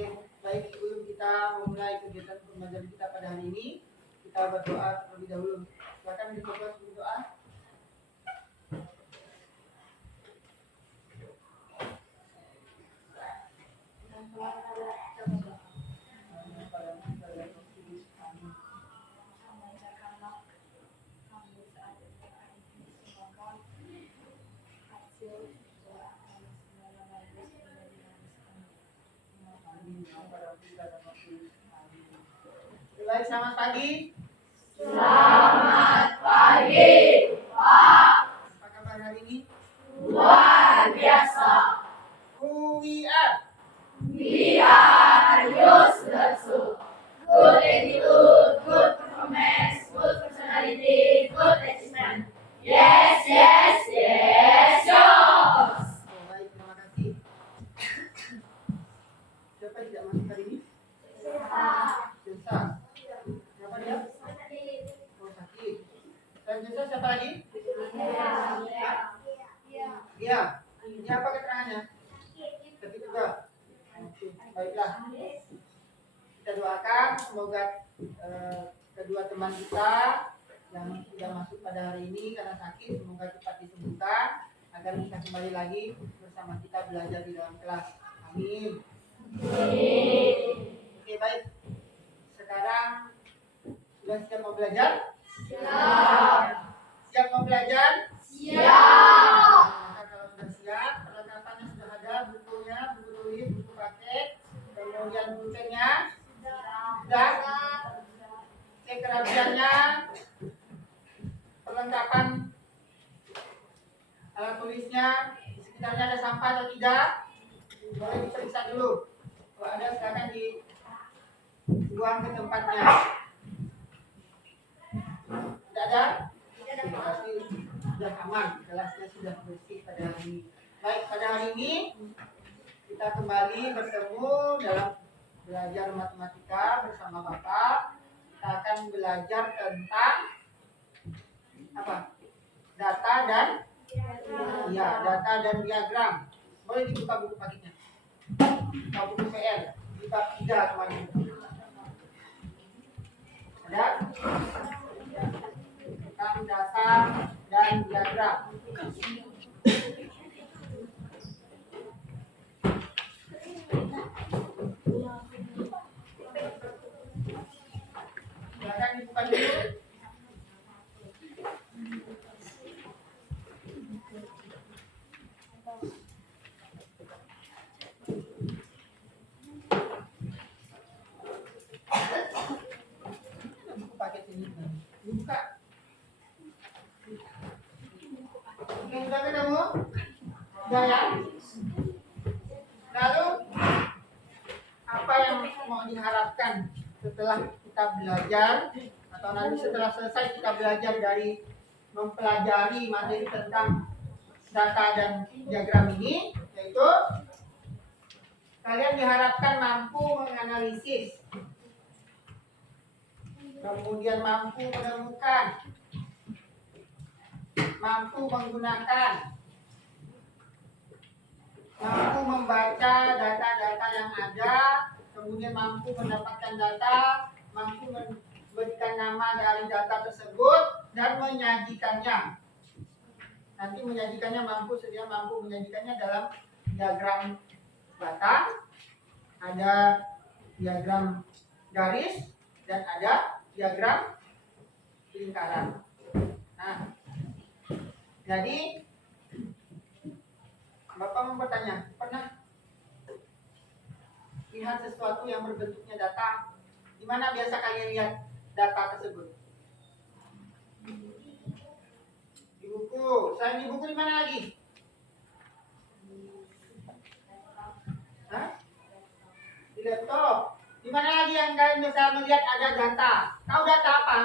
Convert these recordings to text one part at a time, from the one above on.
Oke, baik sebelum kita memulai kegiatan pembelajaran kita pada hari ini, kita berdoa terlebih dahulu. Silakan dicoba sebelum doa. Baik, selamat pagi. Selamat pagi, Pak. Apa kabar hari ini? Luar biasa. Who we are? We are useless. Good attitude, good performance, good personality, good achievement. Yes, yes, yes, yes. Oh, baik, terima kasih. Siapa yang tidak masuk hari ini? Jesa. Siapa dia? Oh, sakit. Dan Jesa siapa lagi? Iya. Ini apa keterangannya? Sakit juga. Oke, baiklah. Kita doakan semoga kedua teman kita yang sudah masuk pada hari ini karena sakit semoga cepat disembuhkan agar bisa kembali lagi bersama kita belajar di dalam kelas. Amin. Oke, baik. Sekarang sudah siap mau belajar? Siap. Siap mau belajar? Siap. Maka kalau sudah siap, perlengkapannya sudah ada, bukunya, buku tulis, buku paket, kemudian pulpennya, sudah, cek kerapiannya, perlengkapan alat tulisnya, di sekitarnya ada sampah atau tidak, boleh diperiksa dulu. Kalau ada silakan dibuang ke tempatnya. Tidak ada? Berarti sudah aman, kelasnya sudah bersih pada hari ini. Baik, pada hari ini kita kembali bertemu dalam belajar matematika bersama Bapak. Kita akan belajar tentang apa? Data dan data dan diagram. Boleh dibuka buku paketnya. Buka buku PL di bab 3 kemarin. Ada? Tentang data dan diagram. Silakan dibuka dulu. Buku paket ini dibuka. Oke, sudah ketemu? Sudah ya? Lalu apa yang mau diharapkan setelah kita belajar atau nanti setelah selesai kita belajar dari mempelajari materi tentang data dan diagram ini, yaitu kalian diharapkan mampu menganalisis, kemudian mampu menemukan, mampu menggunakan, mampu membaca data-data yang ada, kemudian mampu mendapatkan data, mampu memberikan nama dari data tersebut dan menyajikannya. Nanti menyajikannya mampu menyajikannya dalam diagram batang, ada diagram garis, dan ada diagram lingkaran. Nah, jadi Bapak mau bertanya, pernah lihat sesuatu yang berbentuknya data? Di mana biasa kalian lihat data tersebut? Di buku. Selain di buku di mana lagi? Hah? Di laptop. Di mana lagi yang kalian bisa melihat ada data? Tahu data apa?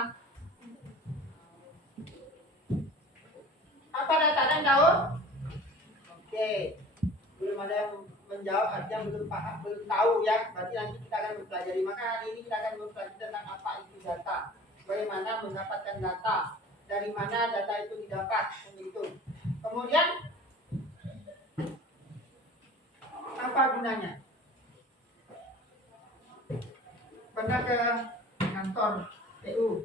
Apa data? Kalian tahu? Oke. Belum ada yang menjawab, artinya belum paham, belum tahu ya. Berarti nanti kita akan mempelajari. Maka hari ini kita akan mempelajari tentang apa itu data. Bagaimana mendapatkan data. Dari mana data itu didapat. Begitu. Kemudian apa gunanya? Pernah ke kantor TU?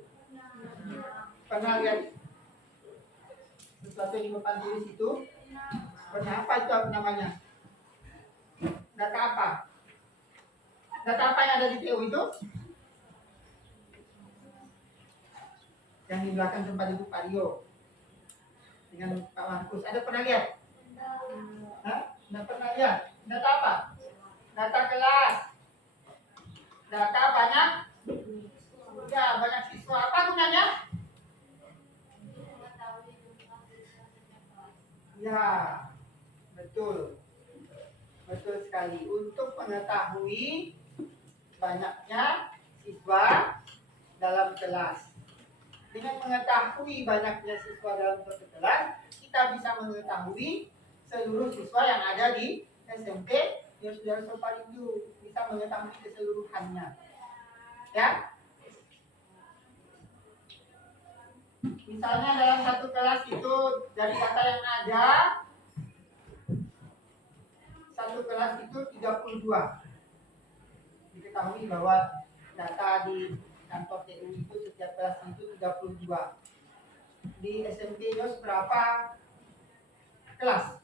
Pernah lihat sesuatu yang depan tulis itu? Pernah apa itu namanya? Data apa? Data apa yang ada di TU itu? Yang di belakang tempat Ibu Pario dengan Pak Markus. Ada pernah lihat? Hah? Nggak pernah lihat? Data apa? Data kelas. Data banyak? Ya, banyak siswa. Apa gunanya? Ya, betul. Betul sekali. Untuk mengetahui banyaknya siswa dalam kelas. Dengan mengetahui banyaknya siswa dalam satu kelas, kita bisa mengetahui seluruh siswa yang ada di SMP Yosudar Soparindu, bisa mengetahui keseluruhannya. Ya. Misalnya dalam satu kelas itu dari data yang ada, satu kelas itu 32. Diketahui bahwa data di kantor TU itu setiap kelas itu 32. Di SMP Yos berapa kelas?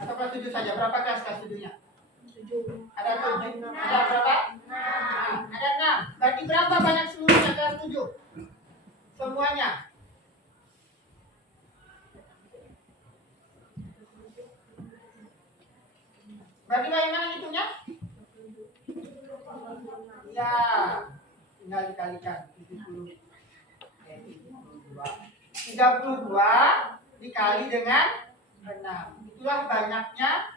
Atau kelas 7 saja? Berapa kelas 7-nya? 7. Ada 7. Ada berapa? 6. Ada 6. Berarti berapa banyak seluruhnya kelas 7? Semuanya. Berarti bagaimana hitungnya? Ya, tinggal dikalikan 70. 32 dikali dengan 6. Itulah banyaknya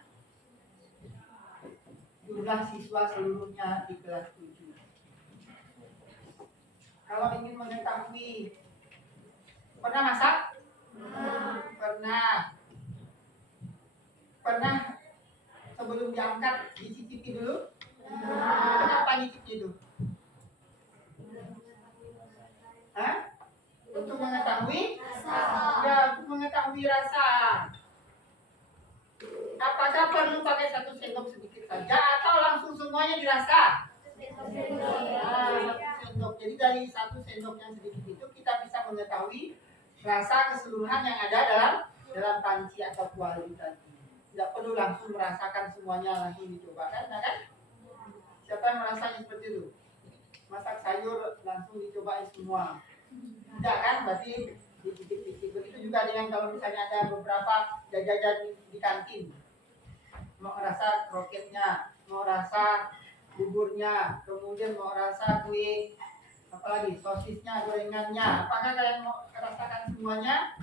jumlah siswa seluruhnya di kelas 7. Kalau ingin mengetahui, pernah masak? Pernah. Pernah sebelum diangkat dicicipi dulu? Kenapa nyicipnya itu? Hah? Untuk mengetahui rasa. Ya, untuk mengetahui rasa. Apakah perlu pakai 1 sendok sedikit saja atau langsung semuanya dirasa? 1 sendok. Jadi dari 1 sendok yang sedikit itu kita bisa mengetahui rasa keseluruhan yang ada dalam panci atau kuali tadi. Tidak perlu langsung merasakan semuanya langsung dicoba kan? Siapa yang merasanya seperti itu? Masak sayur langsung dicobain semua. Tidak kan? Berarti dicicip-cicip. Begitu juga dengan kalau misalnya ada beberapa jajan di kantin. Mau rasa kroketnya, mau rasa buburnya, kemudian mau rasa kue, apalagi sosisnya, gorengannya. Apakah kalian mau merasakan semuanya?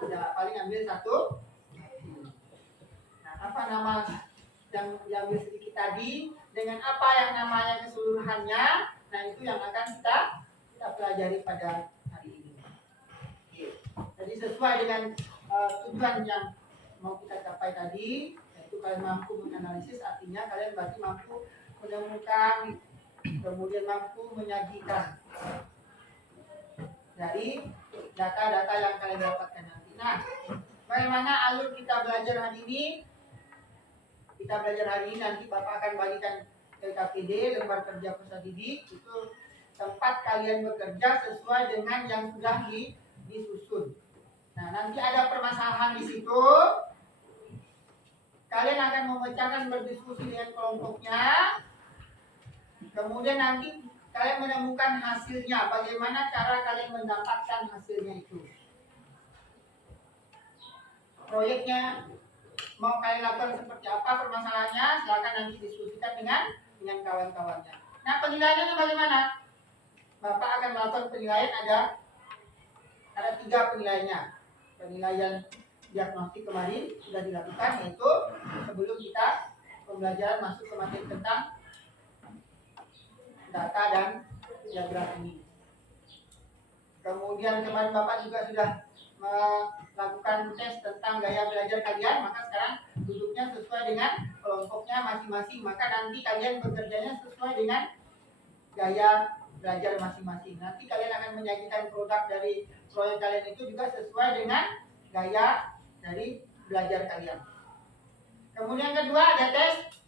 Tidak, paling ambil 1. Nah, apa nama yang diambil sedikit tadi dengan apa yang namanya keseluruhannya? Nah, itu yang akan kita pelajari pada hari ini. Jadi sesuai dengan tujuan yang mau kita capai tadi, yaitu kalian mampu menganalisis, artinya kalian berarti mampu menemukan, kemudian mampu menyajikan dari data-data yang kalian dapatkan nanti. Nah, bagaimana alur kita belajar hari ini? Kita belajar hari ini nanti Bapak akan bagikan LKPD, lembar kerja peserta didik, itu tempat kalian bekerja sesuai dengan yang sudah disusun. Nah, nanti ada permasalahan di situ. Kalian akan memecahkan, berdiskusi dengan kelompoknya. Kemudian nanti kalian menemukan hasilnya. Bagaimana cara kalian mendapatkan hasilnya itu? Proyeknya mau kalian lakukan seperti apa, permasalahannya silakan nanti diskusikan dengan kawan-kawannya. Nah, penilaiannya bagaimana? Bapak akan melakukan penilaian, ada 3 penilaiannya. Penilaian diagnostik kemarin sudah dilakukan, yaitu sebelum kita pembelajaran masuk ke materi tentang data dan diagram ini. Kemudian kemarin Bapak juga sudah melakukan tes tentang gaya belajar kalian, maka sekarang duduknya sesuai dengan kelompoknya masing-masing, maka nanti kalian bekerjanya sesuai dengan gaya belajar masing-masing. Nanti kalian akan menyajikan produk dari proyek kalian itu juga sesuai dengan gaya dari belajar kalian. Kemudian kedua ada tes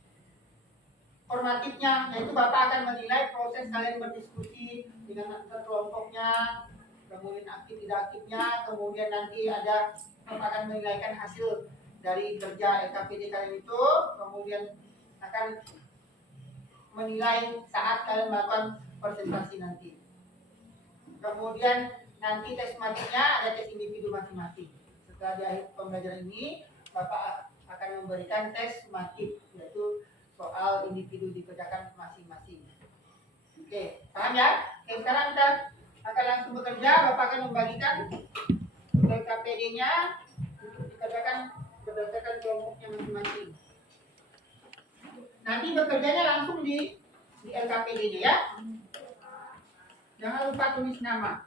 formatifnya, yaitu Bapak akan menilai proses kalian berdiskusi dengan kelompoknya, kemudian aktif tidak aktifnya, kemudian nanti ada Bapak akan menilaikan hasil dari kerja LKPD kalian itu, kemudian akan menilai saat kalian melakukan presentasi nanti. Kemudian nanti tes matiknya ada tes individu masing-masing. Setelah di akhir pembelajaran ini, Bapak akan memberikan tes matik, yaitu soal individu dikerjakan masing-masing. Oke, paham ya? Oke, sekarang kita akan langsung bekerja. Bapak akan membagikan LKPD-nya untuk dikerjakan berdasarkan kelompoknya masing-masing. Nanti bekerjanya langsung di LKPD-nya ya. Jangan lupa tulis nama.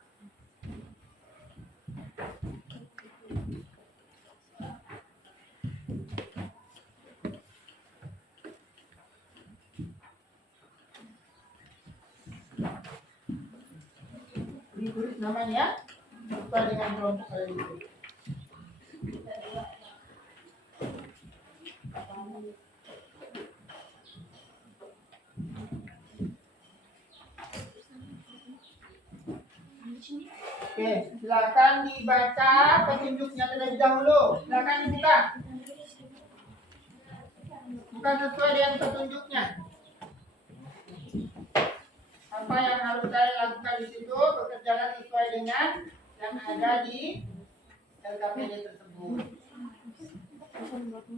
Ditulis namanya ya. Lupa dengan kelompok kalian itu. Oke, silakan dibaca petunjuknya terlebih dahulu. Silakan dibuka. Bukan sesuai dengan petunjuknya. Apa yang harus saya lakukan di situ bekerjalah sesuai dengan yang ada di LKPD tersebut.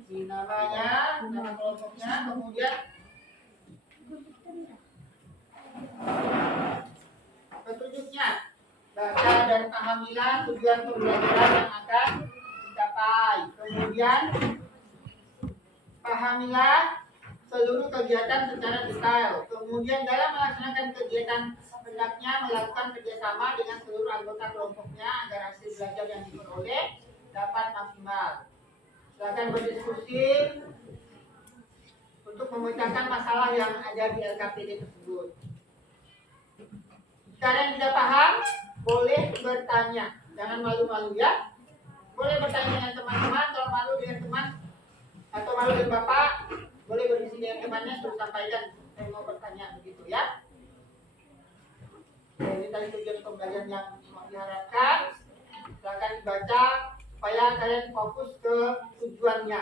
Di namanya, nama kelompoknya, kemudian petunjuknya. Baca dan pahamilah tujuan pembelajaran yang akan dicapai. Kemudian pahamilah seluruh kegiatan secara detail. Kemudian dalam melaksanakan kegiatan hendaknya melakukan kerjasama dengan seluruh anggota kelompoknya agar hasil belajar yang diperoleh dapat maksimal. Silakan berdiskusi untuk memecahkan masalah yang ada di LKPD tersebut. Jika ada yang tidak paham, boleh bertanya, jangan malu-malu ya. Boleh bertanya dengan teman-teman, kalau malu dengan teman atau malu dengan Bapak, boleh berdiskusi dengan temannya, suruh sampaikan saya mau bertanya begitu ya. Jadi tadi tujuan pembelajaran yang diharapkan, silakan dibaca supaya kalian fokus ke tujuannya.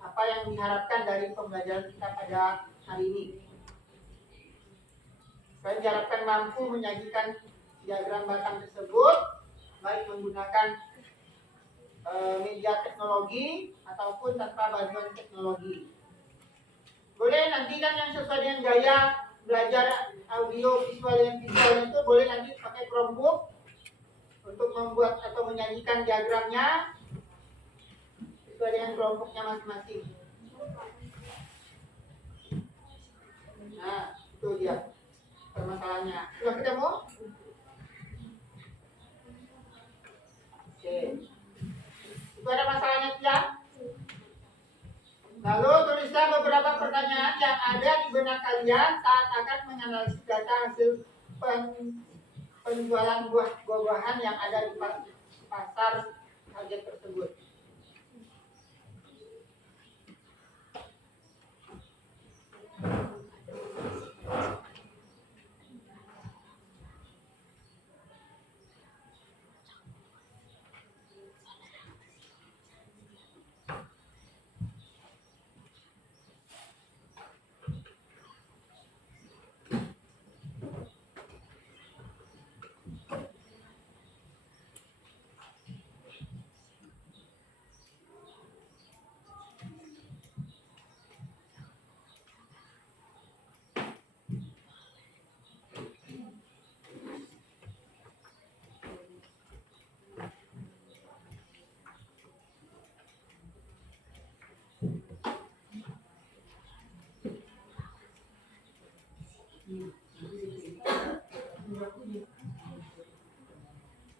Apa yang diharapkan dari pembelajaran kita pada hari ini. Kalian diharapkan mampu menyajikan diagram batang tersebut baik menggunakan media teknologi ataupun tanpa bantuan teknologi. Boleh nanti kan yang sesuai dengan gaya belajar audio visual yang visual itu boleh nanti pakai Chromebook untuk membuat atau menyajikan diagramnya sesuai dengan kelompoknya masing-masing. Nah, itu dia permasalahannya. Sudah ketemu? Oke. Itu ada masalahnya tidak? Lalu tulislah beberapa pertanyaan yang ada di benak kalian saat akan menganalisis data hasil penjualan buah-buahan yang ada di pasar target tersebut.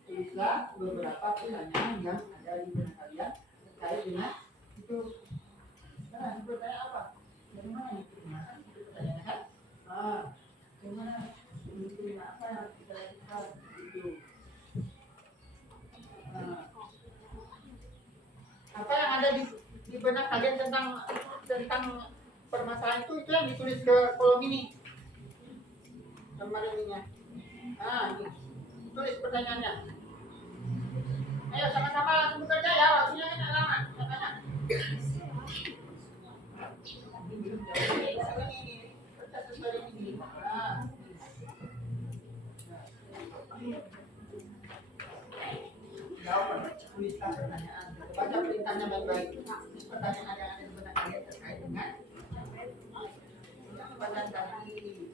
Tulislah beberapa pertanyaan yang ada di benak kalian terkait dengan itu. Nah, pertanyaan apa? Dari mana itu? Itu pertanyaan kan? Dari mana? Ini apa yang kita lakukan? Itu. Apa yang ada di benak kalian tentang permasalahan itu yang ditulis ke kolom ini. Gambar ininya. Nah, ini. Tulis pertanyaannya. Ayo sama-sama langsung bekerja ya, waktunya kan lama. Katanya. Jawab, tuliskan pertanyaan. Baca perintahnya baik-baik. Pertanyaan yang ada di benak kalian terkait dengan pertanyaan tadi.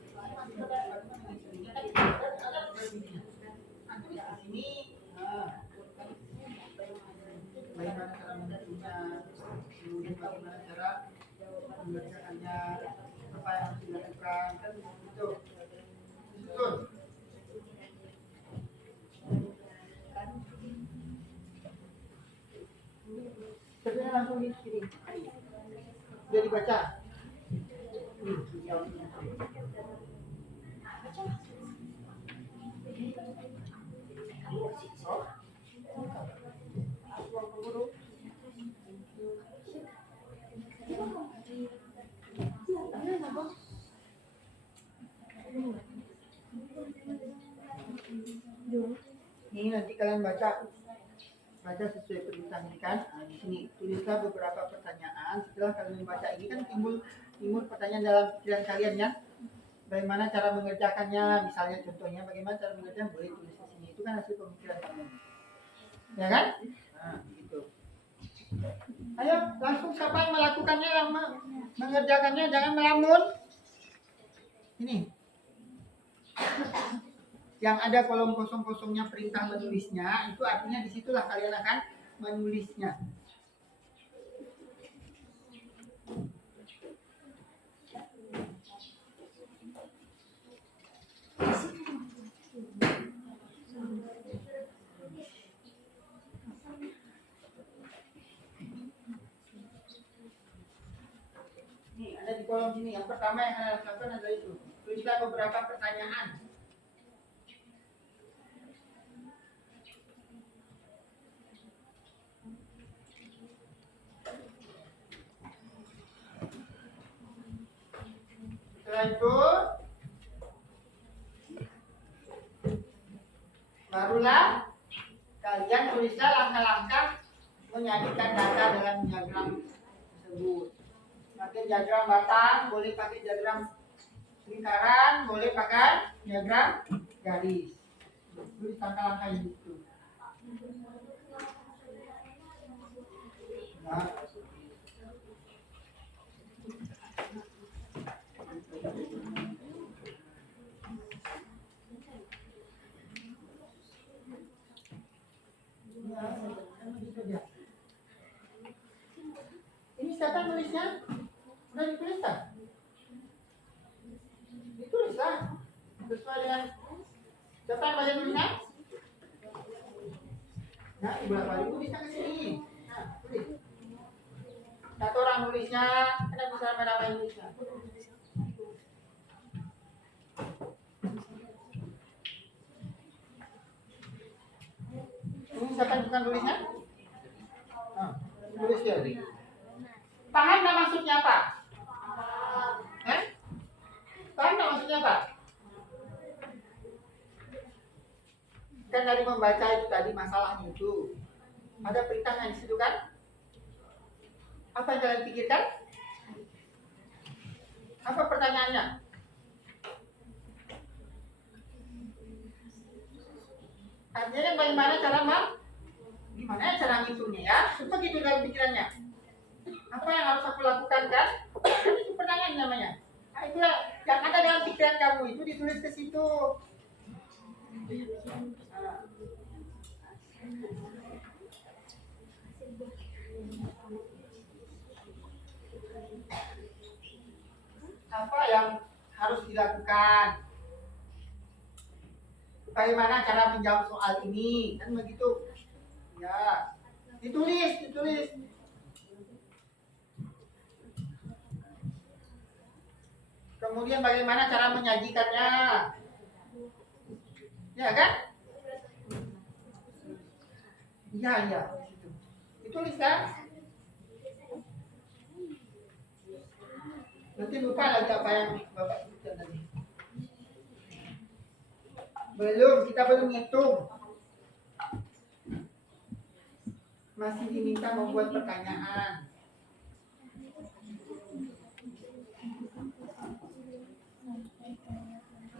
Ini bagaimana cara menentunya, kemudian bagaimana cara mengerjakannya, apa yang harus dilakukan, kan begitu. Betul. Sebenarnya langsung dikirim. Sudah dibaca. Ini nanti kalian baca sesuai perintah ini kan. Nah, di sini tulislah beberapa pertanyaan. Setelah kalian membaca ini kan timbul pertanyaan dalam pikiran kalian ya. Bagaimana cara mengerjakannya? Misalnya contohnya bagaimana cara mengerjakan, boleh tulis di sini. Itu kan hasil pemikiran kamu. Ya kan? Nah, gitu. Ayo langsung siapa yang melakukannya, yang mengerjakannya, jangan melamun. Ini. Yang ada kolom kosong-kosongnya perintah menulisnya, itu artinya disitulah kalian akan menulisnya. Ini ada di kolom sini. Yang pertama yang kalian lakukan adalah itu. Tulislah beberapa pertanyaan. Setelah itu barulah kalian tulislah langkah-langkah menyajikan data dalam diagram tersebut. Pakai diagram batang, boleh pakai diagram lingkaran, boleh pakai diagram garis. Tulis langkah-langkah itu. Nah. Ini siapa yang nulisnya? Udah ditulis kan? Ditulis lah. Sesuai dengan siapa yang baca tulisnya? Nah, ibu bapak ibu bisa ke sini. Nah, tulis. Satu orang nulisnya, kita bisa berapa yang nulisnya? Ini siapa yang bukan tulisnya? Nah, tulis ya. Paham nggak maksudnya apa? Paham nggak maksudnya apa? Kan dari membaca itu tadi masalahnya itu ada perintahnya di situ kan? Apa yang kalian pikirkan? Apa pertanyaannya? Artinya kan bagaimana gimana cara ngitungnya ya? Seperti itu dalam pikirannya. Apa yang harus aku lakukan kan? Itu pertanyaan namanya. Nah, itulah yang ada dalam pikiran kamu itu ditulis ke situ. Apa yang harus dilakukan? Bagaimana cara menjawab soal ini? Kan begitu. Ya, ditulis. Kemudian bagaimana cara menyajikannya? Ya kan? Iya. Ditulis kan? Berarti lupa lagi apa yang Bapak sebutkan tadi. Belum, kita belum ngitung. Masih diminta membuat pertanyaan.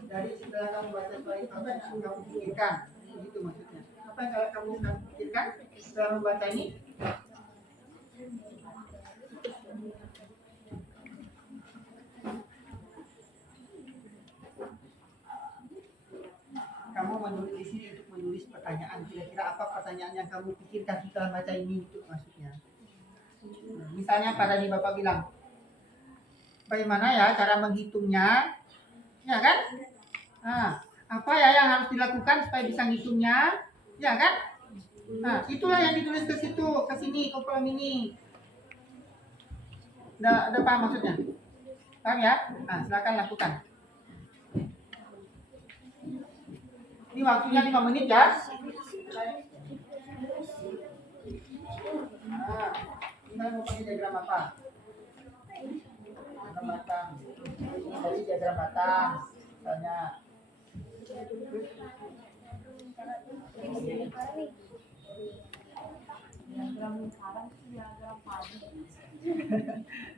Dari setelah kamu baca soal itu, apa yang kamu pikirkan? Begitu maksudnya. Apa yang kamu pikirkan setelah membaca ini? Kamu menulis di sini untuk menulis pertanyaan. Kira-kira apa pertanyaan yang kamu pikirkan setelah baca ini? Itu maksudnya. Misalnya pada ini Bapak bilang, bagaimana ya cara menghitungnya? Ya kan? Nah, apa ya yang harus dilakukan supaya bisa ngitungnya? Ya kan? Nah, itulah yang ditulis ke situ, ke sini, ke kolom ini. Udah paham maksudnya? Paham ya? Nah, silakan lakukan. Ini waktunya 5 menit ya. Nah, kita mau pakai diagram apa? Diagram batang. Ini dari diagram batang. Misalnya.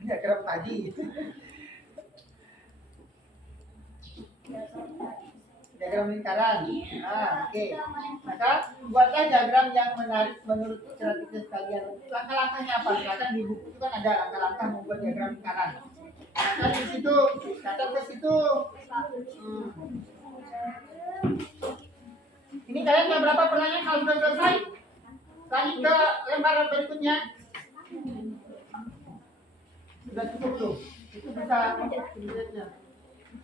Diagram padi. Diagram lingkaran. Nah, oke. Maka buatlah diagram yang menarik menurut strategi sekalian. Langkah-langkahnya apa? Silakan di buku itu kan ada langkah-langkah membuat diagram lingkaran. Nah, di situ, catat ke situ. Ini kalian yang berapa pertanyaan kalau sudah selesai? Lanjut ke lembar berikutnya. Sudah cukup tuh. Itu bisa dilihatnya.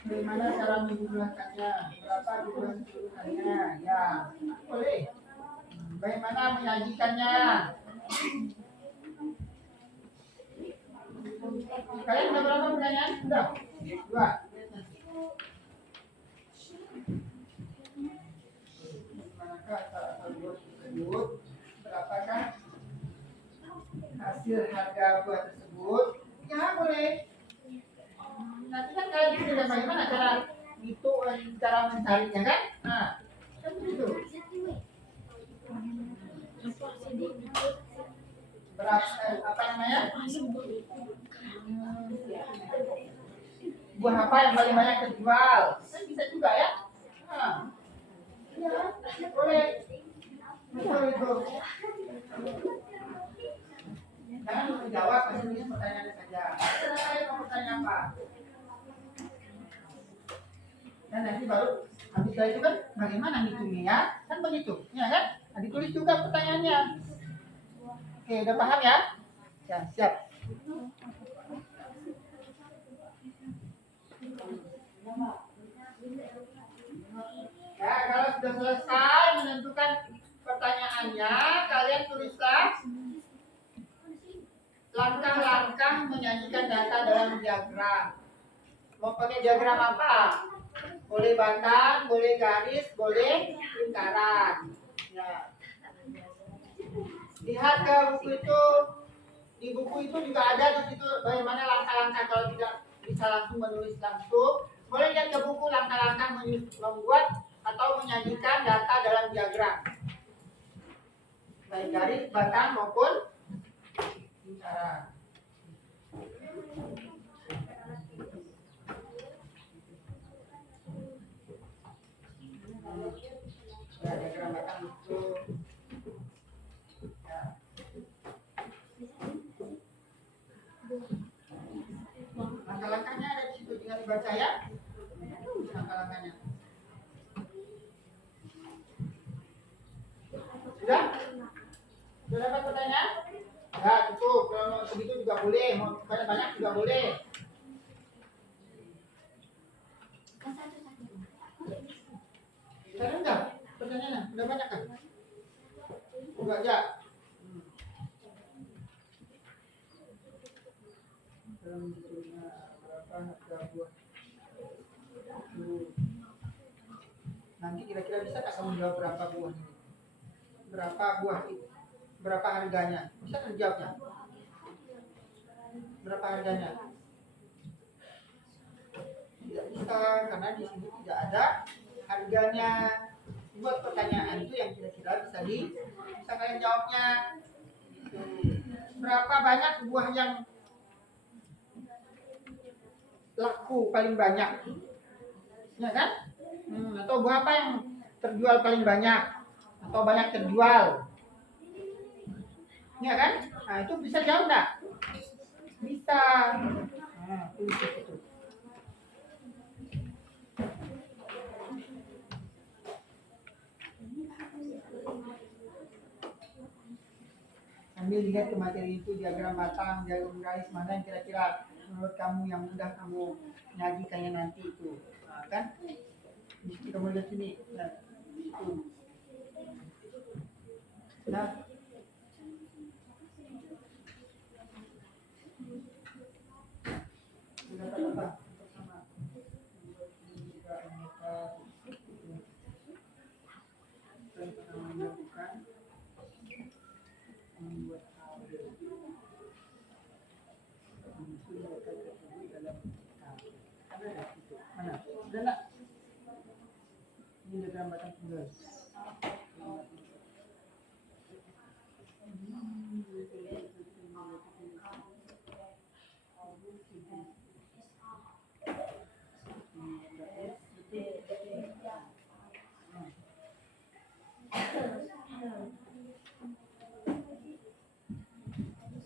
Bagaimana cara menjumlahkannya? Berapa jumlah keseluruhannya? Ya, boleh. Bagaimana menyajikannya? Kalian sudah berapa pertanyaan? Sudah? 2. Manakah cara buah tersebut? Berapakah hasil harga buah tersebut? Ya, boleh. Nanti kan kalian bisa bagaimana cara itu cara mencarinya kan? Nah, kan begitu. Berapa apa namanya? Buah apa yang paling banyak terjual? Kan bisa juga ya? Nah, ya, boleh. Betul itu. Jangan menjawab ini pertanyaan saja. Saya mau bertanya apa? Dan nanti baru habis dari itu kan bagaimana ngitungnya ya? Kan begitu, ya kan? Nah, ditulis juga pertanyaannya. Oke, udah paham ya? Ya, siap. Ya, kalau sudah selesai menentukan pertanyaannya, kalian tulislah langkah-langkah menyajikan data dalam diagram. Mau pakai diagram apa? Boleh batang, boleh garis, boleh lingkaran. Ya. Lihat ke buku itu. Di buku itu juga ada di situ bagaimana langkah-langkah kalau tidak bisa langsung menulis langsung. Boleh lihat ke buku langkah-langkah membuat atau menyajikan data dalam diagram. Baik garis, batang maupun lingkaran. Ya, diagram batang itu. Ya. Langkah-langkahnya ada di situ, tinggal dibaca ya. Langkah-langkahnya. Sudah? Sudah dapat pertanyaan? Ya, cukup. Kalau mau segitu juga boleh, mau banyak juga boleh. Sekarang enggak? Pertanyaannya udah banyak kan? Enggak aja. Berapa harga buah? Nanti kira-kira bisa nggak kamu jawab berapa buah ini? Berapa buah itu? Berapa harganya? Bisa kan jawabnya? Berapa harganya? bisa karena di sini tidak ada harganya. Buat pertanyaan itu yang kira-kira bisa kalian jawabnya. Berapa banyak buah yang laku paling banyak? Ya kan? Atau buah apa yang terjual paling banyak? Atau banyak terjual? Ya kan? Nah, itu bisa jawab nggak? Bisa. Nah, tulis di situ. Sambil lihat ke materi itu, diagram batang, diagram garis, mana yang kira-kira menurut kamu yang mudah kamu nyajikannya nanti itu. Nah, kan? Kita mau lihat sini. Nah, itu. Nah, dapat apa? Sama. Juga aneka. Yang pertama melakukan membuat tabel. Menyusun data tersebut dalam tabel. Ada itu. Mana? Ada nggak? Ini diagram batang tunggal.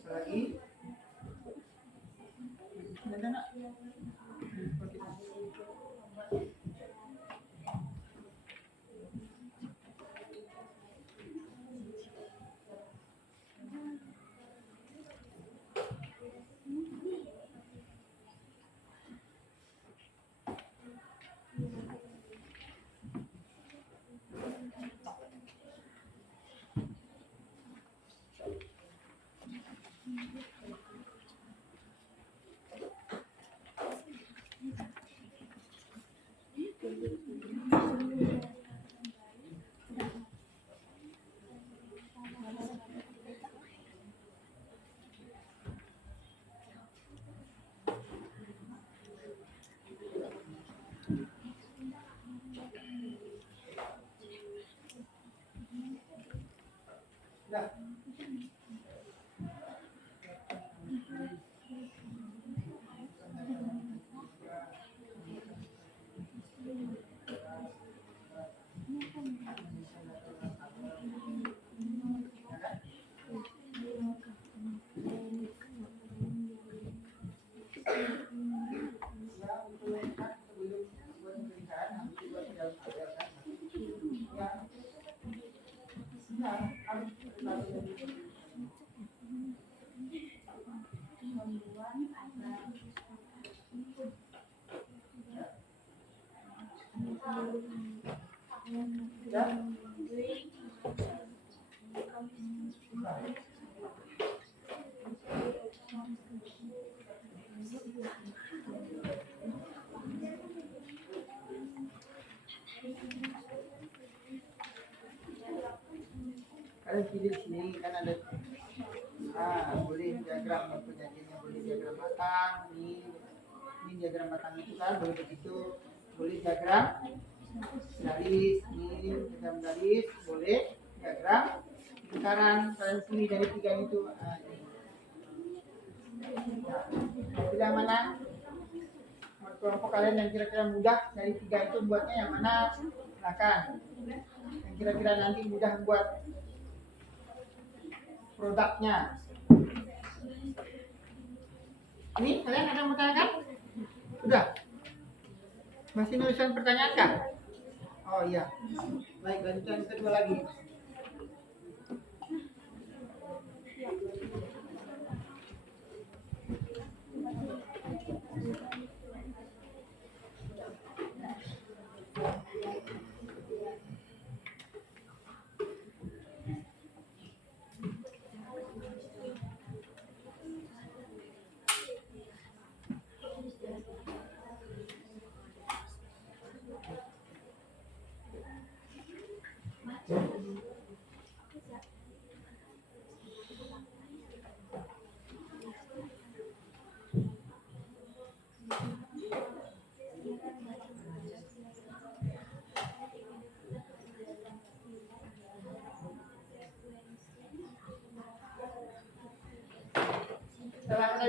Lagi. Ada nggak? Dah. Kalian pilih sini kan ada boleh diagram penyajiannya, boleh diagram batang, ini diagram batang itu kan boleh begitu, boleh diagram garis, ini diagram garis, boleh diagram lingkaran. Kalian pilih dari tiga itu. Pilih mana? Kelompok kalian yang kira-kira mudah dari tiga itu buatnya yang mana? Silakan. Yang kira-kira nanti mudah buat produknya. Ini kalian ada yang mau tanyakan? Sudah? Masih nulisan pertanyaan kah? Oh iya. Baik, lanjutkan kedua lagi.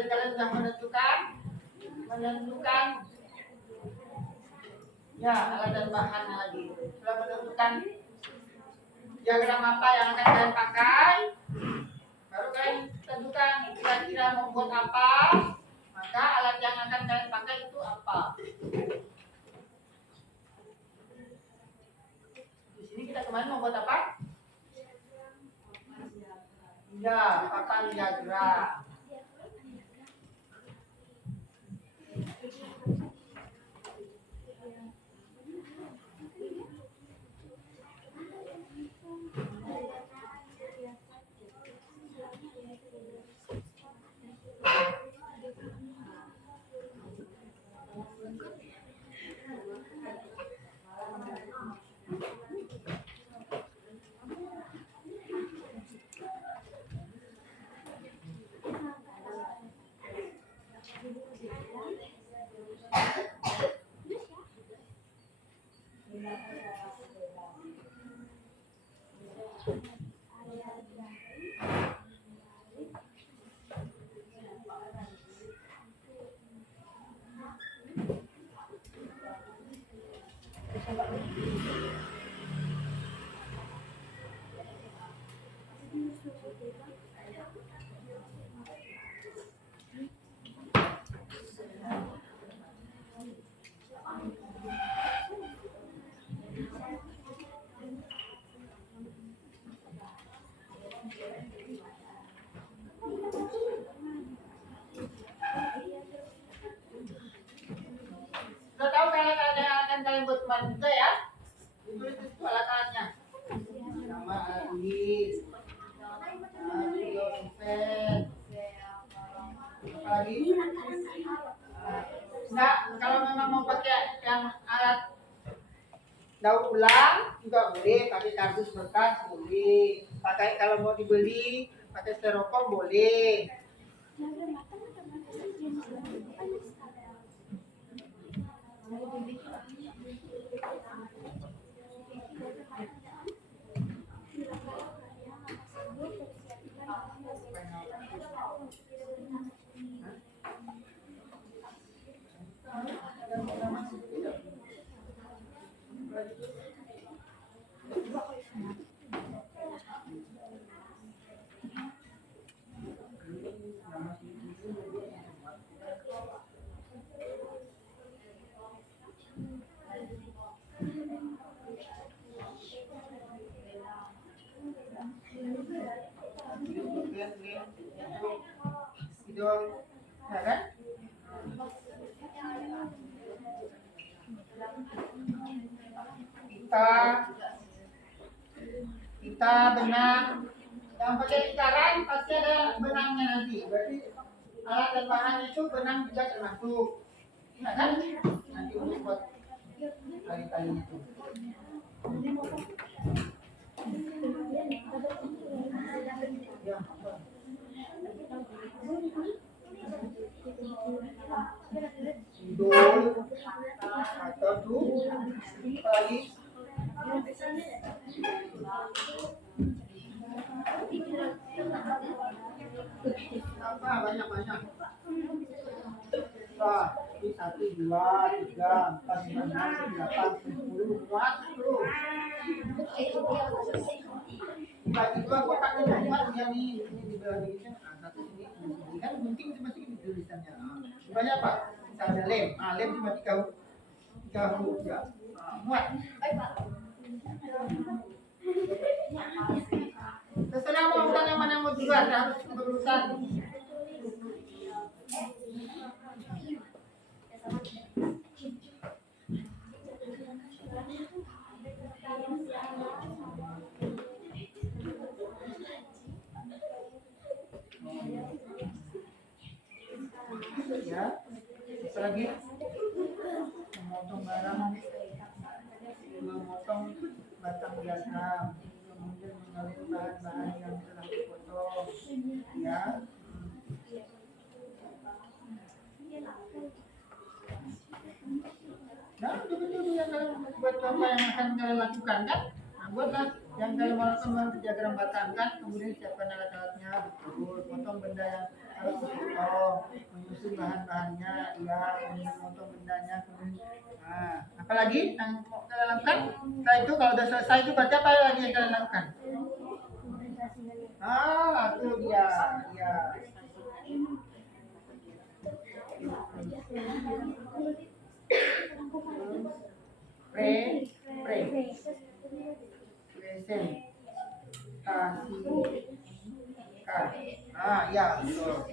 kalian sudah menentukan ya alat dan bahannya lagi. Sudah menentukan diagram apa yang akan kalian pakai, baru kalian tentukan kira-kira mau buat apa, maka alat yang akan kalian pakai itu apa. Di sini kita kemarin mau buat apa? Ya, papan diagram. Sudah tahu alat-alat yang akan kalian buat kemarin juga ya? Itu alat-alatnya. Nama alat tulis, video dompet, apa lagi? Nah, kalau memang mau pakai yang alat daur ulang juga boleh, pakai kardus bekas boleh, pakai kalau mau dibeli pakai styrofoam boleh. Idol, ya kan? Kita benang yang pakai lingkaran pasti ada benangnya nanti. Berarti alat dan bahan itu benang juga termasuk, ya kan? Nanti untuk buat tali-tali itu. Ya. Idol atau tuh tali apa banyak-banyak. Wah, ini 1, 2, 3, 4, 5, 6, 7, 8, 10, 20. Bagi dua kotak ini yang ini di bawah ini satu ini kan gunting cuma sedikit tulisannya. Banyak apa? Misalnya lem, lem cuma 3 huruf ya. Muat. Terserah mau urusan yang mana mau juga, harus berurusan. Ya, apa lagi? Memotong barang, memotong batang diagram, kemudian mengaliri bahan-bahan yang telah dipotong, ya. Nah, betul-betul yang kalian buat apa yang akan kalian lakukan kan? Nah, buatlah yang kalian melakukan diagram batang kan, kemudian siapkan alat-alatnya, betul, potong benda yang Oh, menyusun bahan-bahannya, ya, memotong bendanya, nah, apalagi yang mau kalian lakukan? Setelah itu kalau sudah selesai itu berarti apa lagi yang kalian lakukan? Itu dia, ya. Presentasikan. Ya, betul.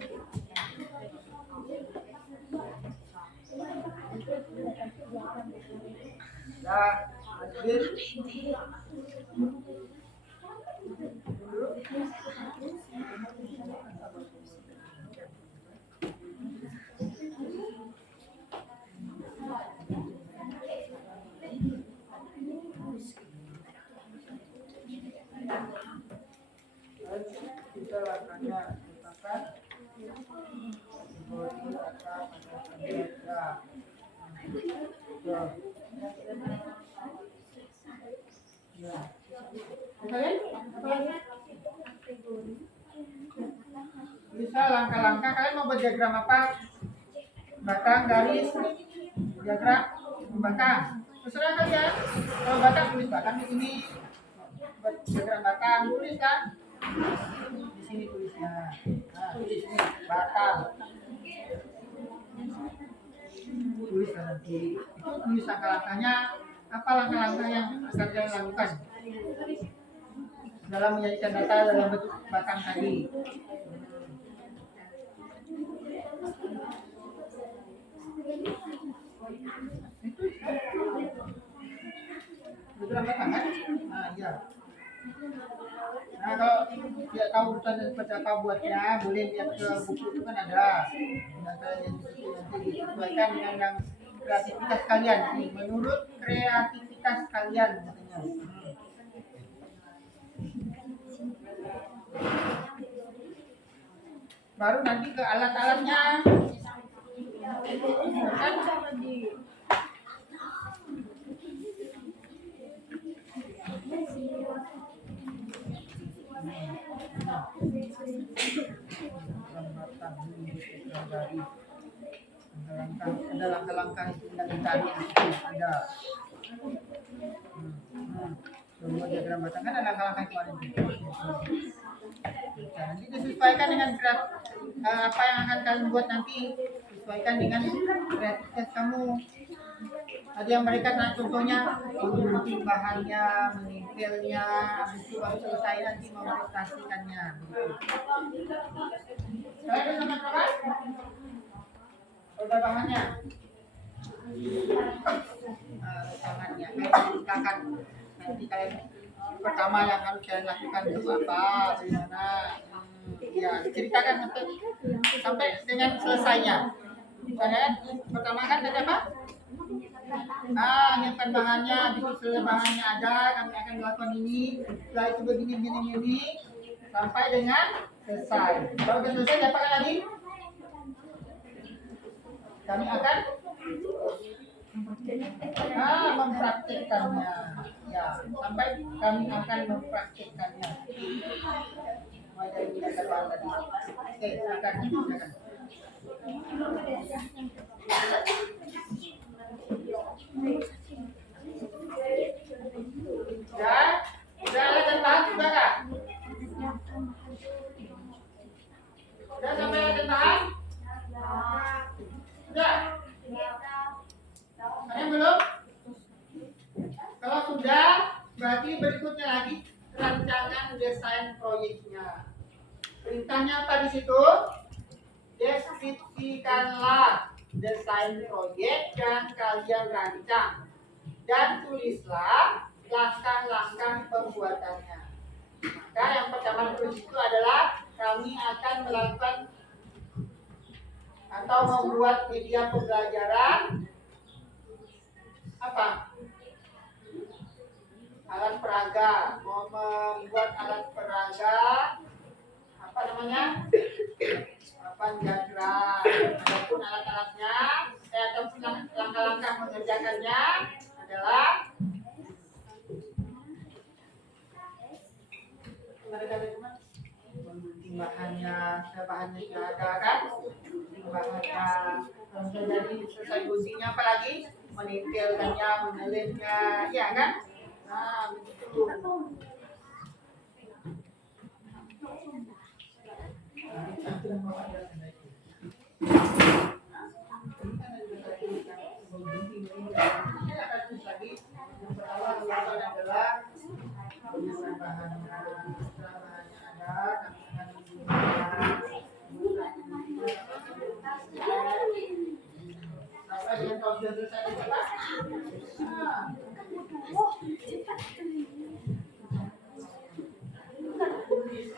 Ya, lanjut. Kita lakukannya letakkan bodi atas ya. Ya. Kalian apa lagi? Bisa langkah-langkah kalian mau buat diagram apa? Batang, garis, diagram, batang. Terserah kalian. Kalau batang tulis batang di sini. Buat diagram batang tulis kan? Di sini tulisnya. Nah, tulis ini batang. Tulis nanti. Itu tulis langkah-langkahnya. Apa langkah-langkah yang akan kalian lakukan dalam menyajikan data dalam bentuk batang tadi? Itu betul batang kan? Nah, iya. Nah, kalau tidak tahu urutan seperti apa buatnya, boleh lihat ke buku itu kan ada. Nanti yang nanti disesuaikan dengan yang kreativitas kalian. Ini menurut kreativitas kalian katanya. Baru nanti ke alat-alatnya. Kan ada langkah-langkah yang dicari ada. Semua diagram batang kan ada langkah-langkah kemarin. Nanti disesuaikan dengan apa yang akan kalian buat nanti, sesuaikan dengan kreativitas kamu. Ada yang mereka contohnya menggunting bahannya, menempelnya, habis itu baru selesai nanti memontasikannya. Kalian udah sama kawan? Udah bahannya? Tangannya, kayak ceritakan nanti kalian pertama yang harus kalian lakukan itu apa, bagaimana? Ya, ceritakan sampai dengan selesainya. Kalian pertama kan ada apa? Nyiapkan bahannya, habis bahannya ada, kami akan melakukan ini, setelah itu begini, sampai dengan selesai. Kalau sudah selesai, diapakan lagi? Kami akan mempraktikkannya. Ya, sampai kami akan mempraktikkannya. Mulai dari belajar bahan tadi. Oke, silakan. Sudah alat dan bahan sudah kah? Sudah sampai alat dan bahan? Sudah? Kalian belum? Kalau sudah, berarti berikutnya lagi rancangan desain proyeknya. Perintahnya apa di situ? Deskripsikanlah desain proyek yang kalian rancang dan tulislah langkah-langkah pembuatannya. Maka yang pertama tulis itu adalah kami akan melakukan atau membuat media pembelajaran apa? Alat peraga, mau membuat alat peraga apa namanya? Papan diagram. Adapun alat-alatnya, ataupun langkah-langkah mengerjakannya adalah mereka bahannya sudah ada kan, bahannya jadi selesai guntingnya apa lagi, menempelkannya, menelitnya, ya kan. Nah begitu.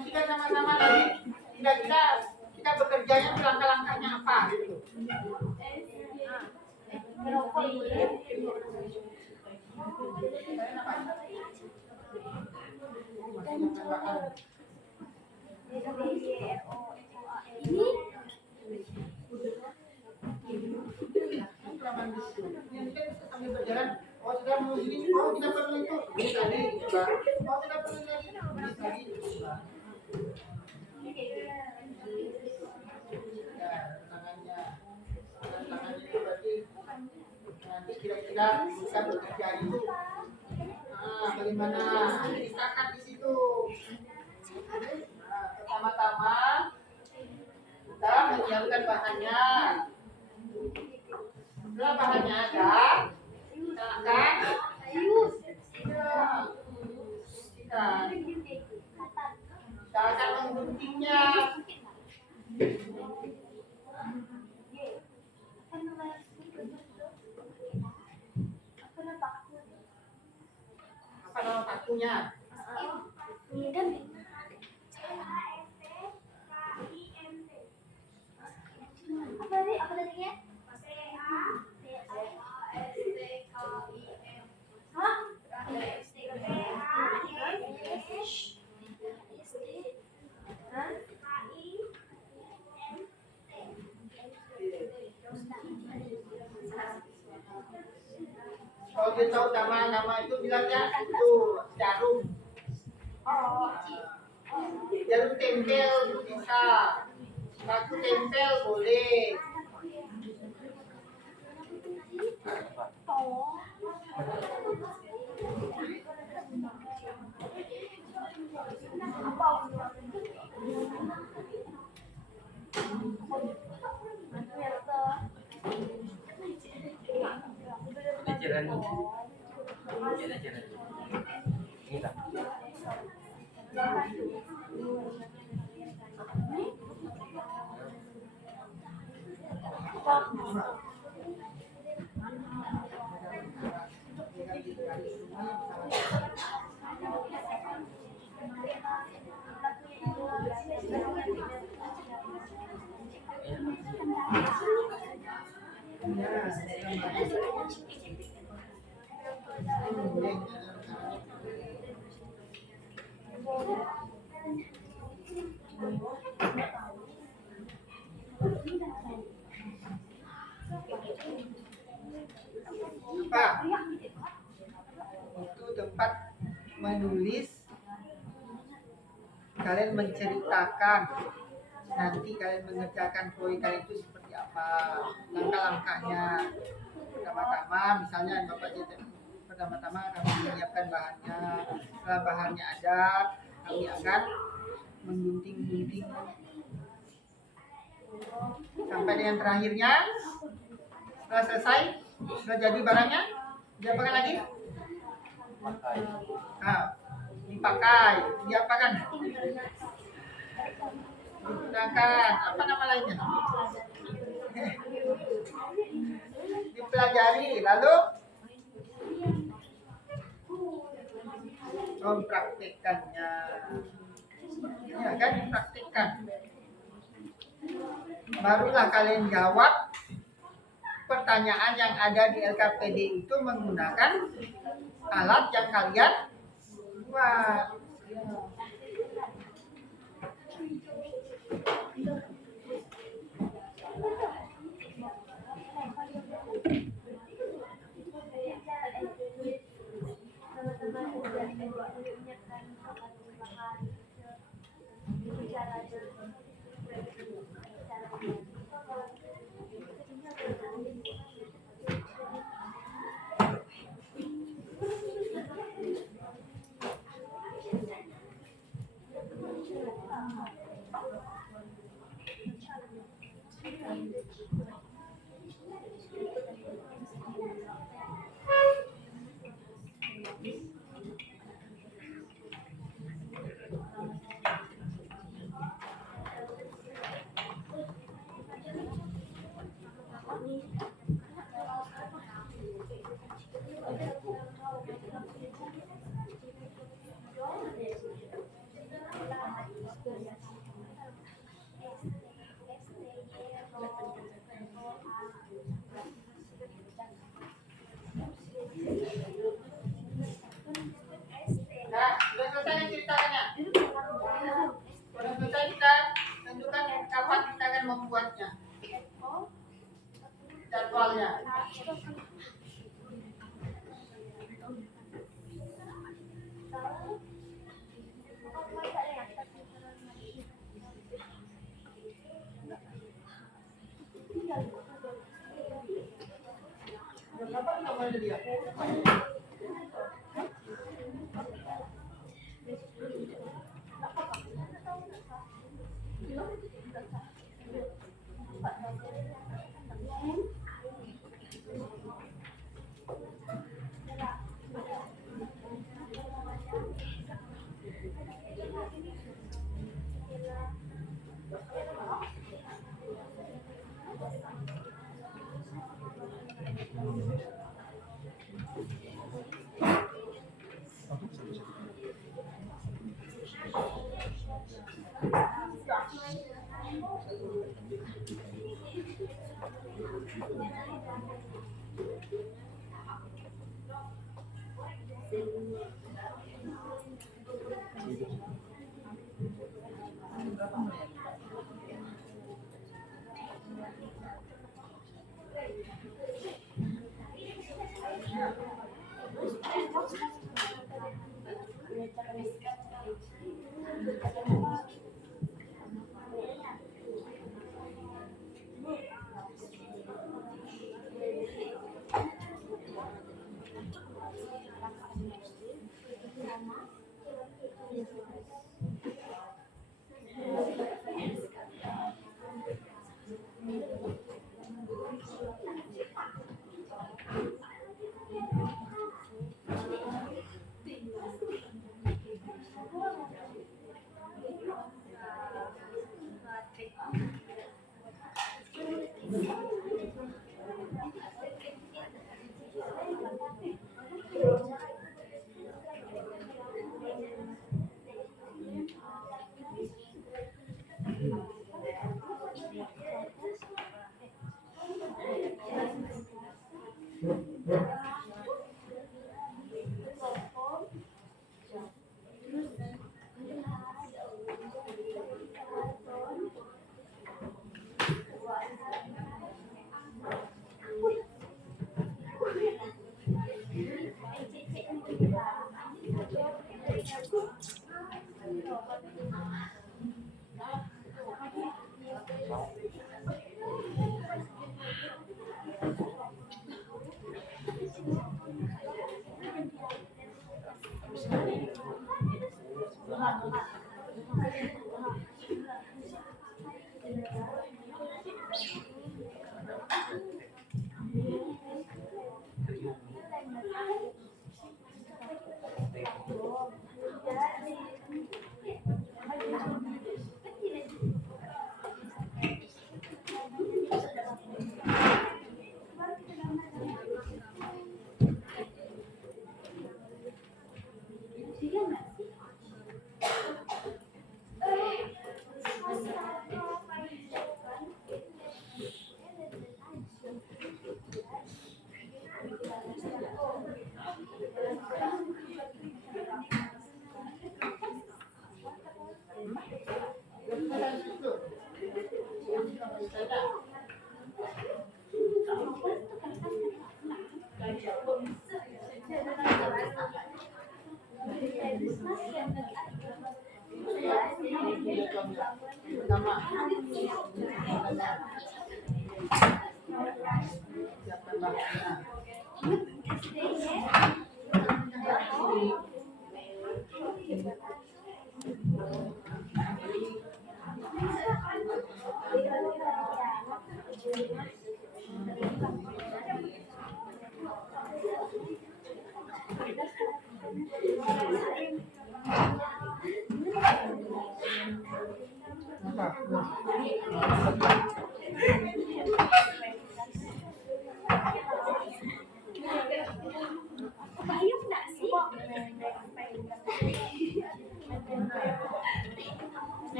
Kita sama-sama lagi, kita bekerjanya langkah-langkahnya apa gitu. Sambil berjalan, oh sudah mau ini, oh tidak perlu itu, ini tadi, oh tidak perlu lagi, ini tadi. Tangannya itu berarti nanti kira-kira bisa bekerja itu. Nah, bagaimana? Disekat di situ. Nah, pertama-tama kita menyiapkan bahannya. Setelah bahannya ada, kita akan mengguntingnya. Apa nama pakunya? Apa tadinya? Kalau dia tahu nama itu bilangnya itu jarum. Jarum tempel bisa, batu tempel boleh. Apa? Itu tempat menulis. Kalian menceritakan, nanti kalian mengerjakan proyek kalian itu seperti apa, langkah-langkahnya. Pertama-tama, misalnya Bapak pertama-tama kami menyiapkan bahannya. Setelah bahannya ada, kami akan menggunting-gunting sampai dengan terakhirnya. Setelah selesai, sudah jadi barangnya, diapakan lagi? Nah, dipakai, diapakan? Digunakan, apa nama lainnya? Dipelajari, lalu mempraktikkannya. Ya kan, dipraktikkan. Barulah kalian jawab pertanyaan yang ada di LKPD itu menggunakan alat yang kalian buat. Nah, sudah selesai nih ceritanya. Sudah selesai, kita tentukan kapan kita akan membuatnya. Jadwalnya. Berapa namanya dia?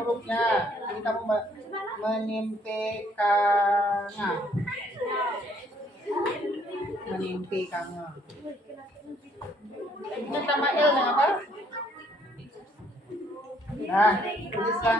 hurufnya. Jadi kamu menimpekan. Menimpekan. Ini tambah L dengan apa? Nah, tulislah.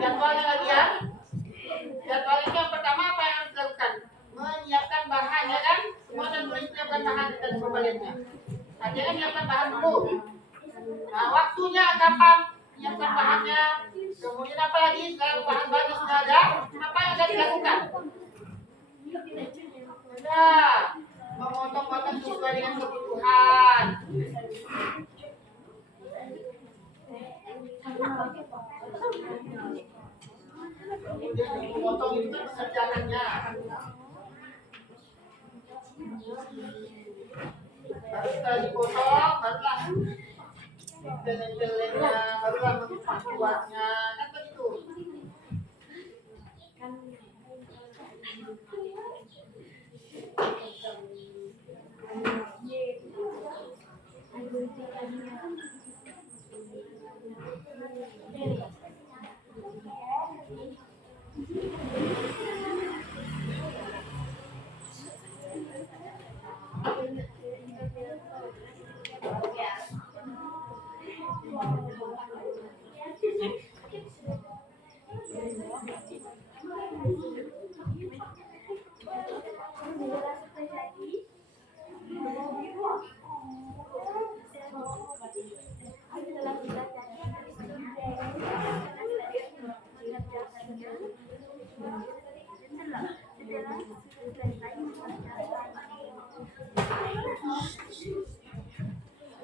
Jadwalnya lagi ya. Jadwalnya yang pertama apa yang harus dilakukan? Menyiapkan bahan ya kan? Semua dan boleh menyiapkan bahan dan pembaliknya. Akhirnya menyiapkan bahan dulu. Nah, waktunya kapan menyiapkan bahannya? Kemudian apa lagi? Kalau bahan-bahan sudah ada, apa yang akan dilakukan? Nah, memotong-potong sesuai dengan kebutuhan. Kemudian memotong itu kan pengerjaannya. Baru setelah dipotong, barulah teleng-telengnya, barulah membuatnya, kan begitu.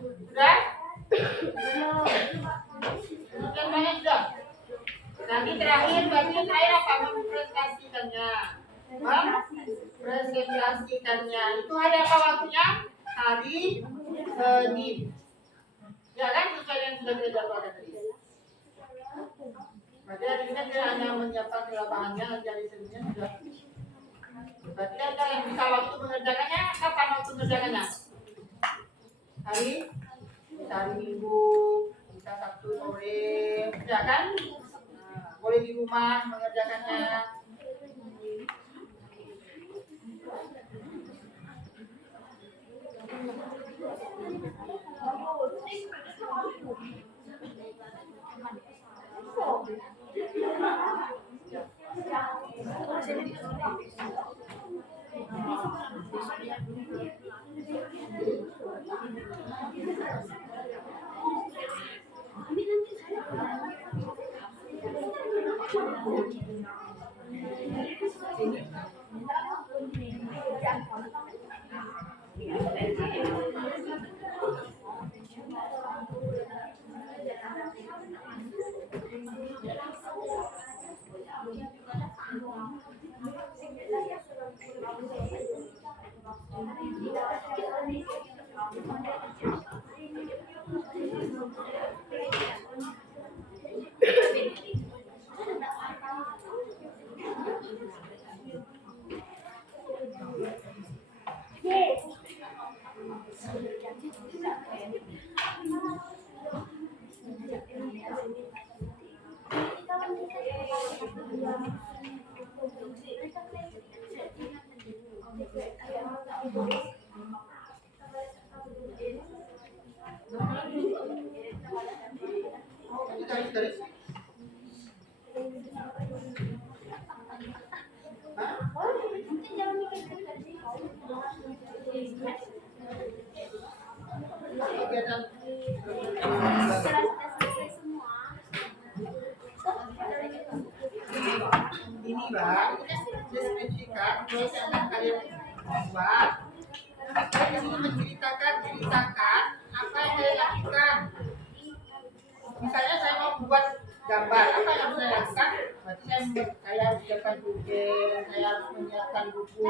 Sudah? Sudah banyak sudah. Nanti terakhir apa? Mempresentasikannya. Mempresentasikannya. Itu hari apa waktunya? Hari Senin. Ya kan sesuai yang sudah kita jadwalkan tadi. Berarti hari ini kita hanya menyiapkan bahannya, nanti hari Seninnya sudah. Berarti ada yang bisa waktu mengerjakannya. Kapan waktu mengerjakannya? Hari Minggu, bisa Sabtu sore, ya kan? Nah, boleh di rumah mengerjakannya. garis? Hah? Mungkin jangan mikir gaji. Kegiatan Selesai semua. ini bang, ini kan deskripsikan proyek yang akan kalian buat. Saya di sini menceritakan apa yang saya lakukan. Misalnya saya mau buat gambar, apa yang saya lakukan? Berarti saya harus siapkan pulpen, saya harus menyiapkan buku.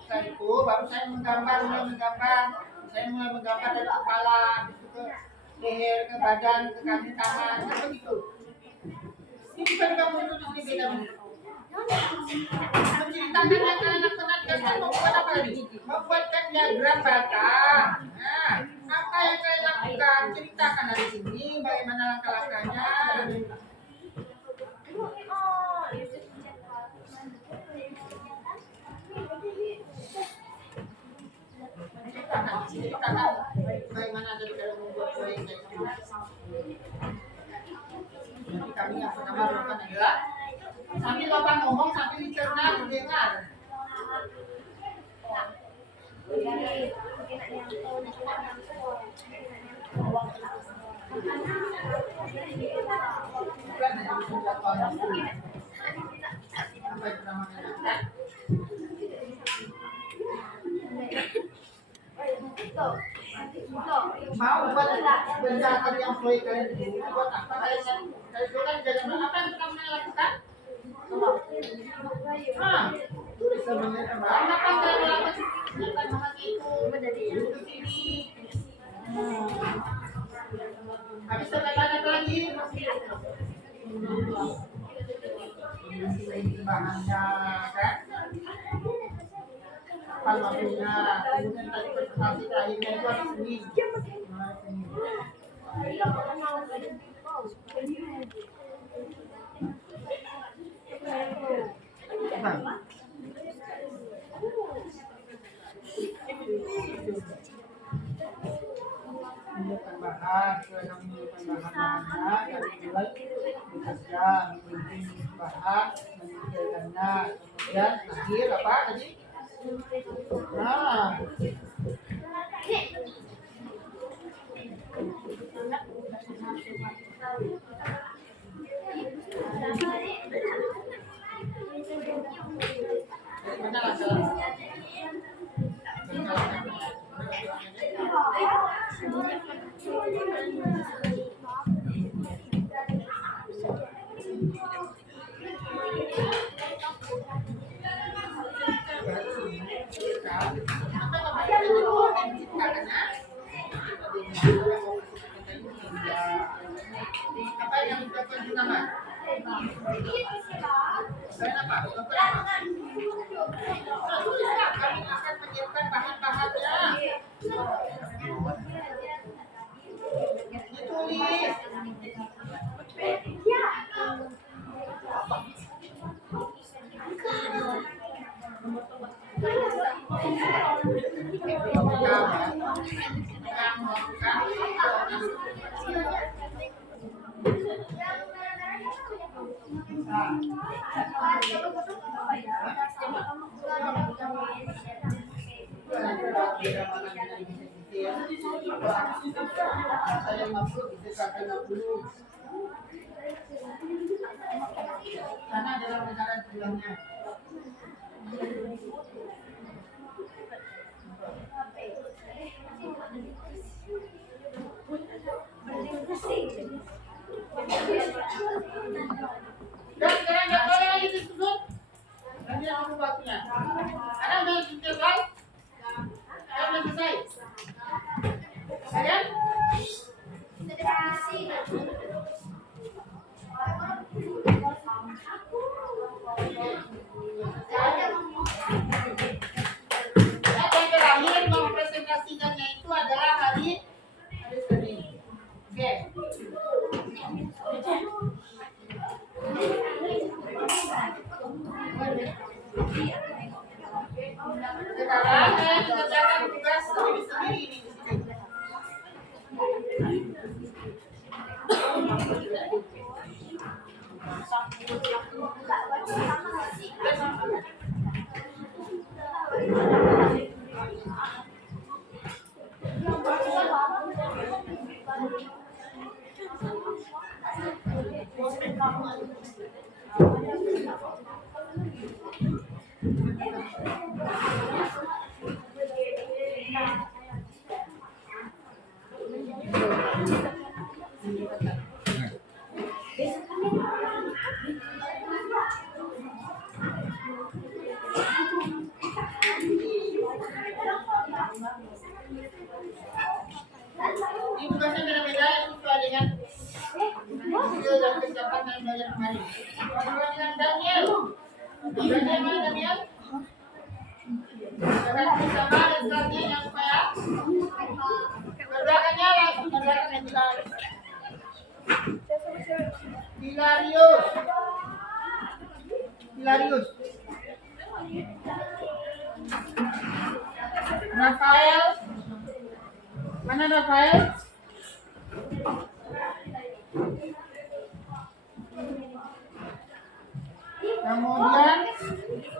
Setelah itu baru saya mulai menggambar. Saya mulai menggambar dari kepala, habis itu ke leher, ke badan, ke kaki tangan, kan begitu. Ini bukan kamu tulis di beda. Menceritakan anak-anak pengajian mau buat apa lagi? Membuatkan diagram batang. Nah, apa yang saya lakukan? Ceritakan dari sini bagaimana langkah-langkahnya. Ceritakan bagaimana dari dalam membuat proyek itu. Jadi kami yang pertama lakukan adalah sambil bapak ngomong sambil dicerna didengar. Bukan hanya menjatuhkan apa itu namanya? Mau buat benda yang proyek kalian ini buat apa kalian? Kalian jangan apa yang kamu lakukan? Sebenarnya banyak kan kalian lakukan itu menjadi ini. Habis banyak lagi. Bahannya kan? Waktunya, kemudian tadi presentasi terakhirnya itu hari Senin. Tambahan, saya menyiapkan bahan-bahannya dari mulai bekerja, memiliki bahan, menyediakannya, kemudian akhir apa tadi? Nah, apa yang dilakukan pertama? Selain apa? Tulislah, kami akan menyiapkan bahan-bahannya. Ditulis. Karena dalam negara sebelumnya. Dan sekarang nggak boleh lagi disusun. Nanti aku waktunya. Karena udah selesai. Kan udah selesai. Kalian? Yang terakhir mempresentasikannya itu adalah hari Senin. Oke. Ini tugasnya beda-beda ya sesuai dengan hasil dan kesiapan yang belajar kemarin. Bagaimana dengan Daniel? Daniel mana Daniel? Jangan bersama dan selanjutnya jangan lupa ya. Gerakannya langsung gerakan Hilarius. Hilarius. Rafael. Mana Rafael? Kemudian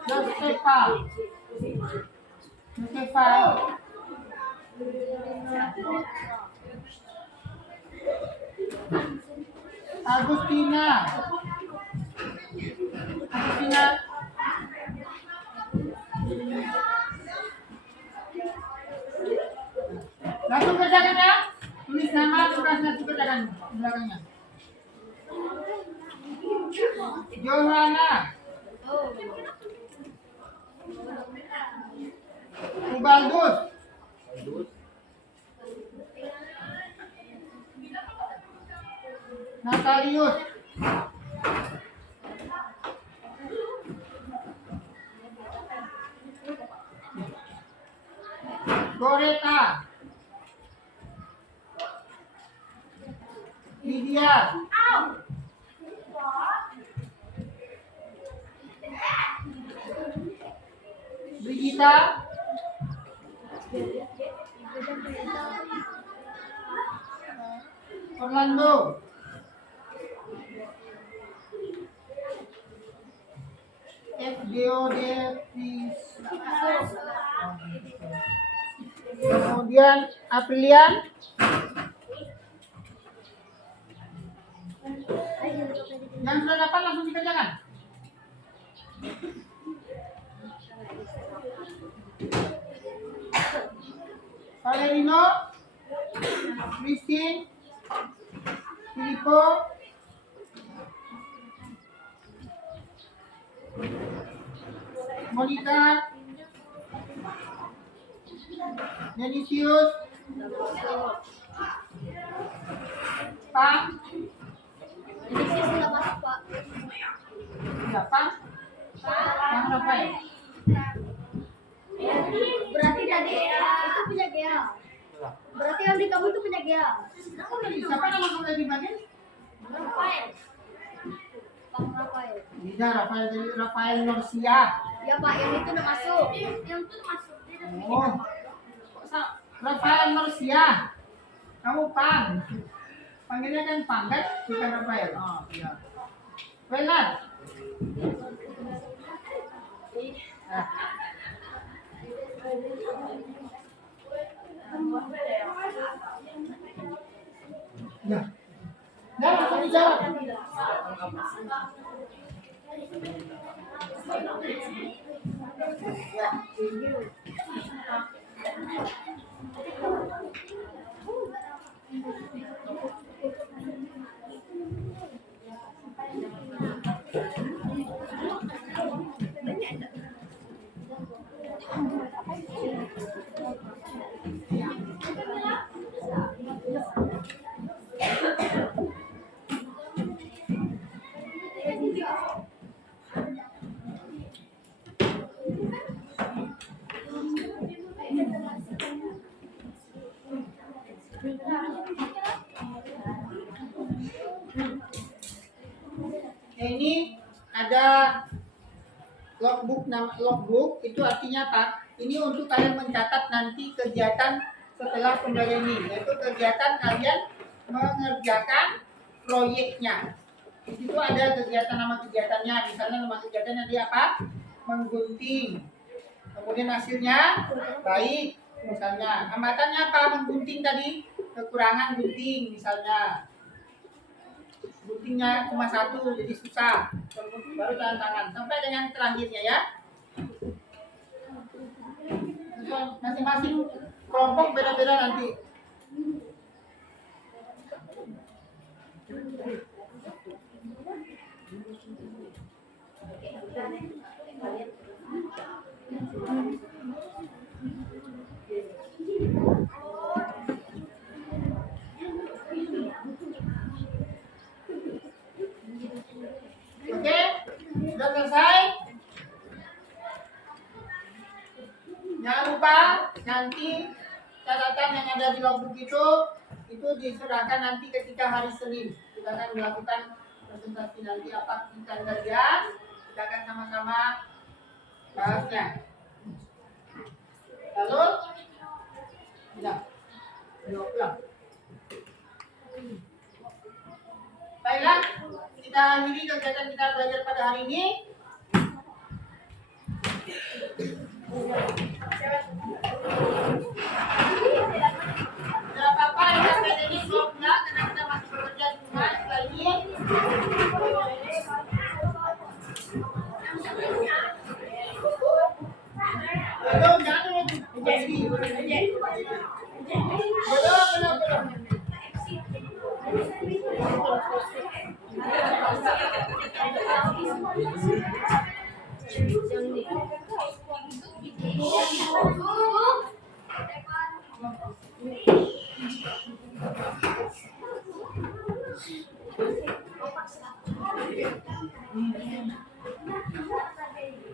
Josefa. Josefa. Agustina. Agustina. Langsung kerjakan ya. Tulis nama, tugas nanti kerjakan di belakangnya. Johanna. Ubaldus. Natalius. Goreta. Lydia. Brigita. Orlando. Kemudian Aprilian. Yang sudah dapat langsung dikerjakan. Valerino, Christine, Filippo, Monica, Denisius, Pang, Ini sih sudah masuk, Pak. ya Pang, Pang Rafael. Berarti tadi itu punya Gea. Berarti yang di kamu itu punya Gea. Siapa nama kamu tadi bagian? Rafael. Pak Rafael. Tidak, Rafael dari Rafael Norsia. Ya Pak, yang itu udah masuk. Yang itu masuk. Oh, Rafael Norsia. Kamu Pang. Panggilnya kan Pang kan? Bukan Rafael. Oh, iya. Benar. Ah. Ya. Ya, langsung dijawab. Ya. Ini ada logbook, nama logbook itu artinya apa? Ini untuk kalian mencatat nanti kegiatan setelah pembelajaran ini, yaitu kegiatan kalian mengerjakan proyeknya. Di situ ada kegiatan, nama kegiatannya, misalnya nama kegiatannya dia apa? Menggunting. Kemudian hasilnya baik, misalnya. Hambatannya apa? Menggunting tadi, kekurangan gunting, misalnya. Guntingnya cuma satu, jadi susah. Baru tangan sampai dengan terakhirnya ya. Masing-masing kelompok beda-beda nanti. nanti catatan yang ada di logbook itu diserahkan nanti ketika hari Senin. Kita akan melakukan presentasi nanti apa kalian. Kita akan sama-sama bahasnya. Lalu, tidak, belum pulang. Baiklah, kita akhiri kegiatan kita belajar pada hari ini. Tidak apa-apa, ini belum pulang karena kita masih bekerja di rumah lagi. Belum, jangan dulu. Belum.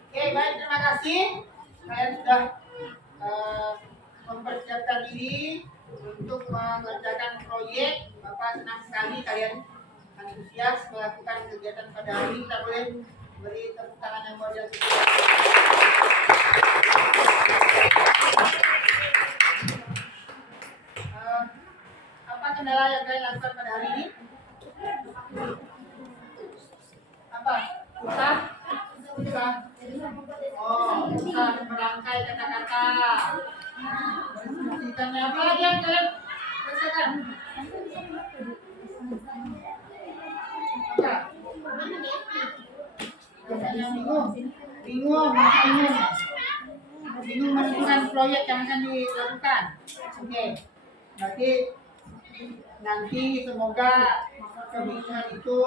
Oke, baik, terima kasih. Kalian sudah mempersiapkan diri untuk mengerjakan proyek. Bapak senang sekali kalian antusias melakukan kegiatan pada hari ini. Kita boleh beri tepuk tangan yang meriah. Apa kendala yang kalian lakukan pada hari ini? Apa? Susah? Oh, susah merangkai kata-kata. Menceritakan apa lagi yang kalian rasakan? Apa? Rasanya bingung menentukan proyek yang akan dilakukan. Oke, berarti nanti semoga kebingungan itu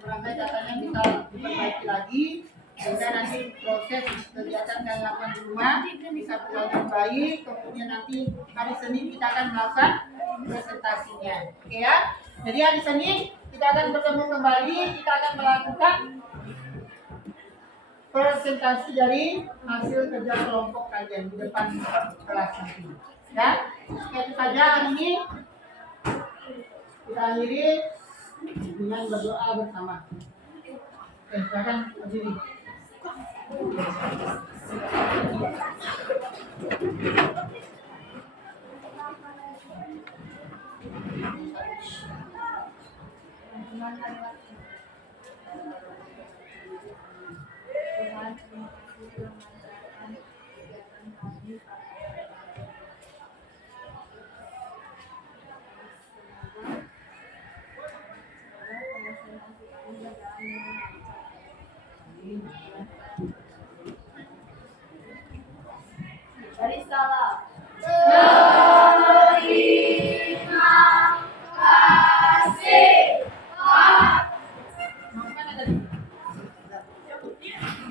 merangkai katanya bisa diperbaiki lagi sehingga nanti proses kegiatan yang dilakukan di rumah bisa berjalan baik. Kemudian nanti hari Senin kita akan melakukan presentasinya. Oke ya, jadi hari Senin kita akan bertemu kembali, kita akan melakukan presentasi dari hasil kerja kelompok kalian di depan kelas nanti. Ya, itu saja hari ini. Kita akhiri dengan berdoa bersama. Oke, silakan berdiri. Dari salah.